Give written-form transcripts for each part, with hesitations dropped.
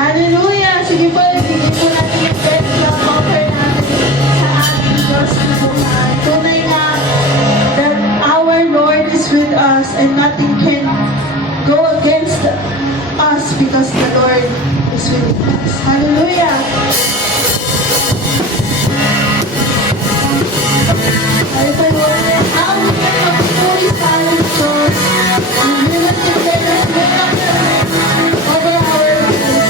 Hallelujah! Sige po, bigyan po natin yung best na offer natin sa ating Diyos na buhay. Tunay na that our Lord is with us and nothing can go against us because the Lord is with us. Hallelujah! Tayo po yung how we can magpuri sa ating Diyos. We will declare over our lives.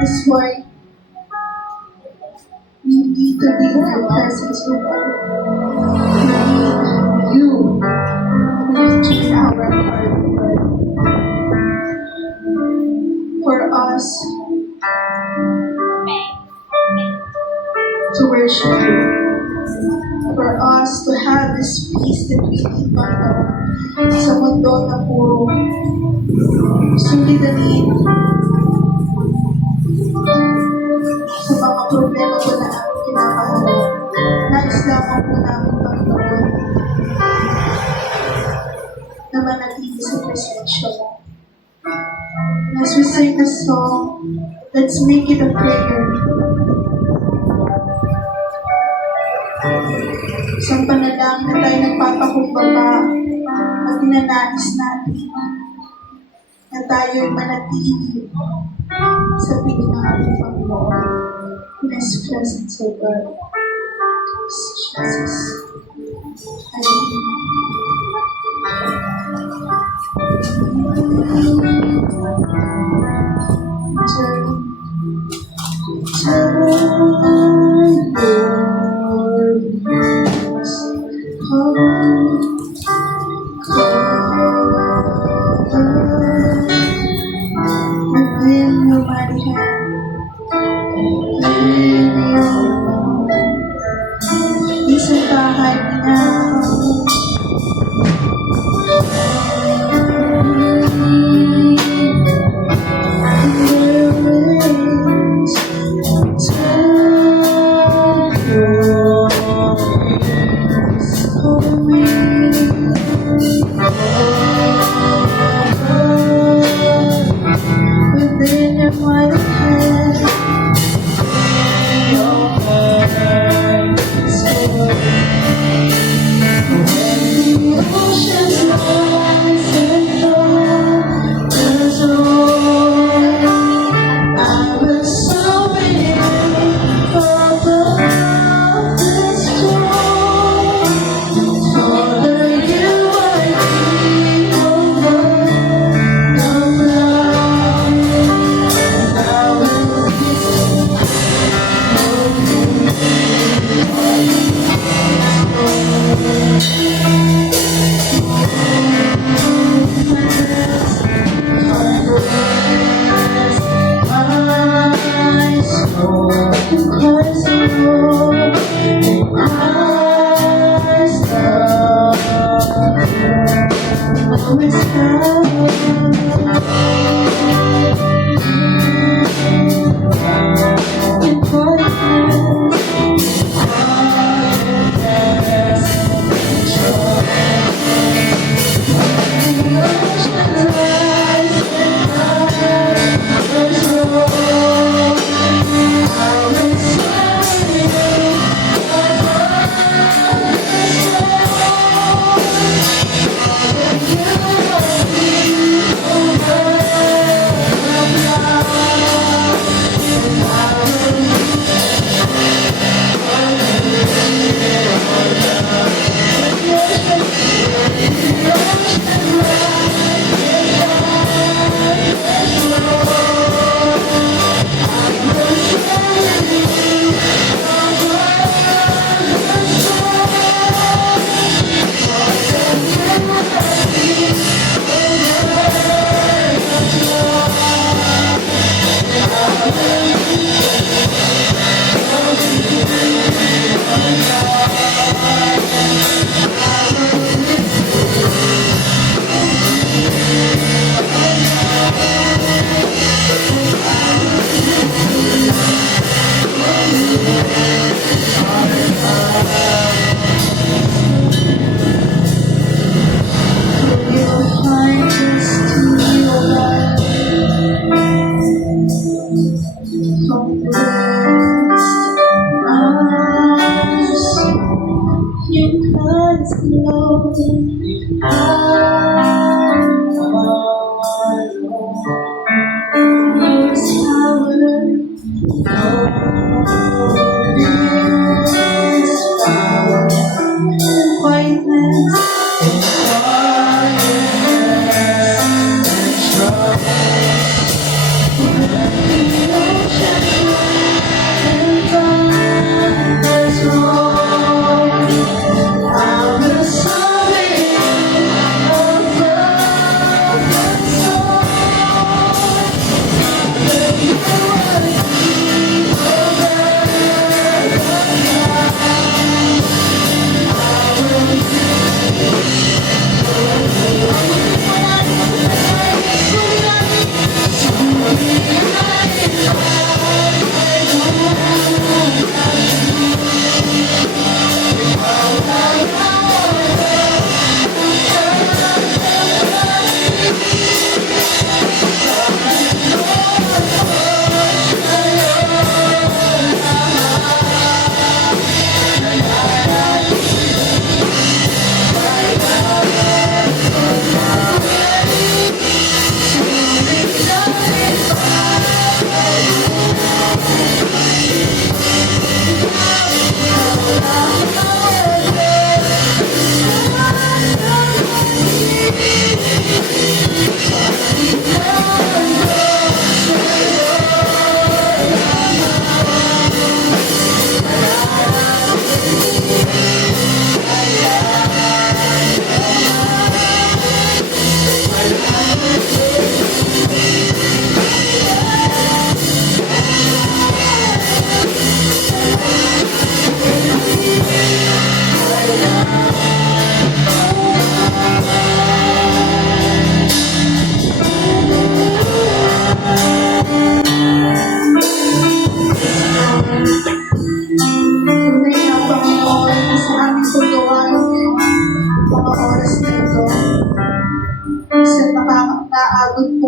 This morning, we need to be in the presence of God. We need you in our heart, Lord, for us to worship you, for us to have this peace that we need, Panginoon, sa mundo na puro suliranin, sa mga problema po na aming kinakaharap. Nais lamang po namin, Panginoon, na manatili sa presensya mo. As we sing the song, let's make it a prayer. Isang panalangin na tayo nagpapakumbaba at ninanais natin na tayo'y manatili sa piling ng ating Panginoon. In His presence, O God. Jesus. Isang bahay na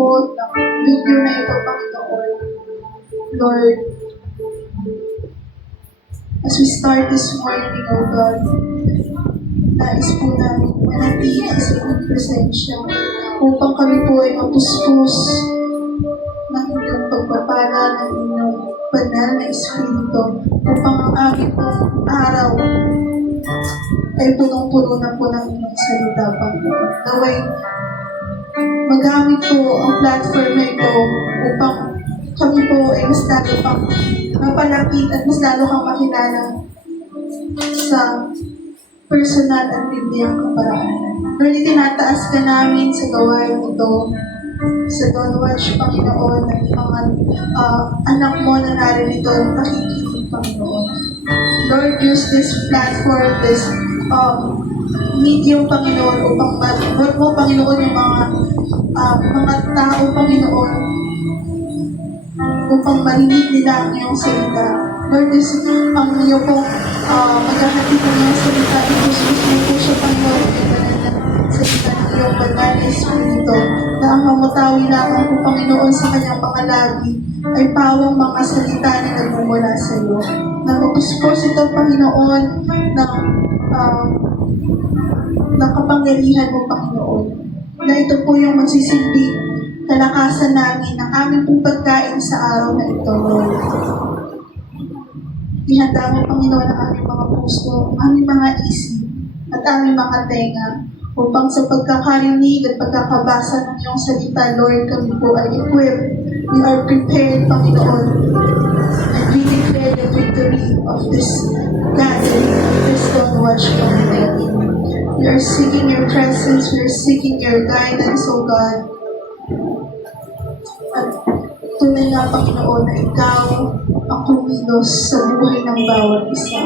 po ng video na ito, Panginoon. Lord, as we start this morning, O God, nais po namin manatili sa inyong presensya upang kami po ay mapuspos ng inyong pagpapala, ng inyong banal na Espiritu, upang ang aming pong araw ay punong-puno na po ng inyong salita, Panginoon. Naway, magamit po ang platform na ito upang kami po ay mas lalo pang mapalapit at mas lalo kang makilala sa personal at bibliyang kaparaan. Lord, tinataas ka namin sa gawain ito, sa Don't Watch, Panginoon, at mga anak mo na naririto at nakikinig, Panginoon. Lord, use this platform, this medium, Panginoon, upang huwag mo, Panginoon, yung mga tao, Panginoon, upang marinig nila ang iyong salita. Lord, this ang iyo pong maghahatid ng iyong salita. Ipuspos mo po siya, Panginoon, salita ng iyong banal na Espiritu, na ang mamutawi lamang po, Panginoon, sa kanyang pangalabi ay pawang mga salita na nagmumula sa iyo. Na mapuspos ito, Panginoon, ng kapangyarihan mo, Panginoon. Na ito po yung magsisilbing kalakasan namin ng aming pong pagkain sa araw na ito, Lord. Ihanda mo, Panginoon, ang aming mga puso, aming mga isip, at aming mga tenga, upang sa pagkakarinig at pagkakabasa ng iyong salita, Lord, kami po ay equipped. We are prepared, Panginoon, and we declare the victory of this gathering, of this Don't Watch community. We are seeking your presence, we are seeking your guidance, O God. At tunay nga, Panginoon, na ikaw ang kumilos sa buhay ng bawat isa.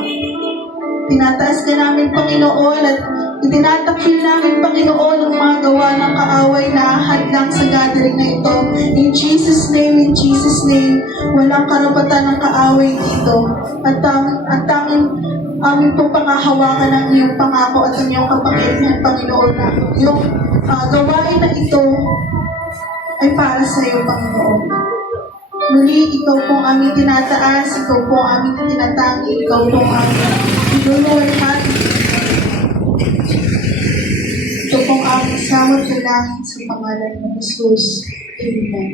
Tinataas ka namin, Panginoon, at itinatakil namin, Panginoon, ang mga gawa ng kaaway na hadlang sa gathering na ito. In Jesus' name, walang karapatan ng kaaway dito. At tanging amin pong pangahawakan ng iyong pangako at ang iyong kapangyarihan, Panginoon, na yung gawain na ito ay para sa iyo, Panginoon. Muli, ikaw po ang aming tinataas, ikaw po ang aming tinatangi, ikaw po ang aming iluluwalhati. Ito po ang aming samot na langit sa pangalan ng Jesus. Amen.